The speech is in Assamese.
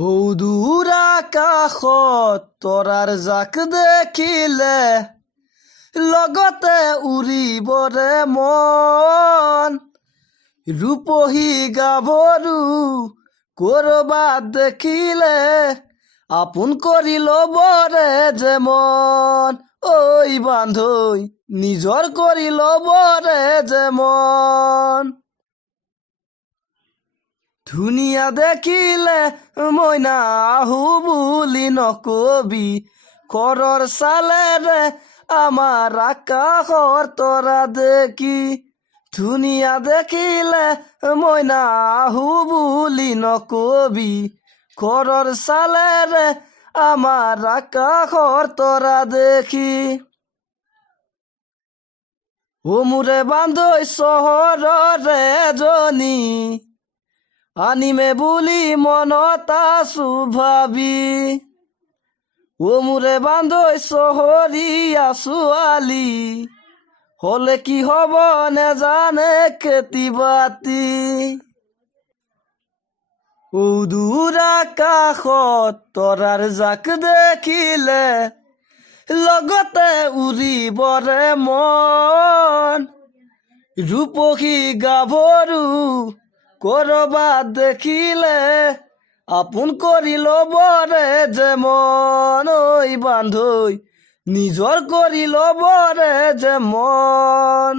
সৌদূৰ আকাশত তৰাৰ জাক দেখিলে লগতে উৰিবৰে মন। ৰূপহী গাভৰু কৰবাত দেখিলে আপোন কৰি ল'বৰে যে মন। ঐ বান্ধৈ নিজৰ কৰি ল'বৰে যে মন। ধুনীয়া দেখিলে মইনা আহো বুলি নকবি, ঘৰৰ চালেৰে আমাৰ আকাশৰ তৰা দেখি। ধুনীয়া দেখিলে মইনা আহো বুলি নকবি, ঘৰৰ চালেৰে আমাৰ আকাশৰ তৰা দেখি। ও মোৰে বান্ধৈ চহৰৰ এজনী, আনিমে বুলি মনত আছো ভাবি। ও মোৰে বান্ধৈ চহৰীয়া ছোৱালী, হলে কি হব নেজানে খেতি বাতি। সৌদূৰ আকাশত তৰাৰ জাক দেখিলে লগতে উৰিবৰে মন। ৰূপহী গাভৰু কৰবাত দেখিলে আপোন কৰি ল'বৰে যে মন। ঐ বান্ধৈ নিজৰ কৰি ল'বৰে যে মন।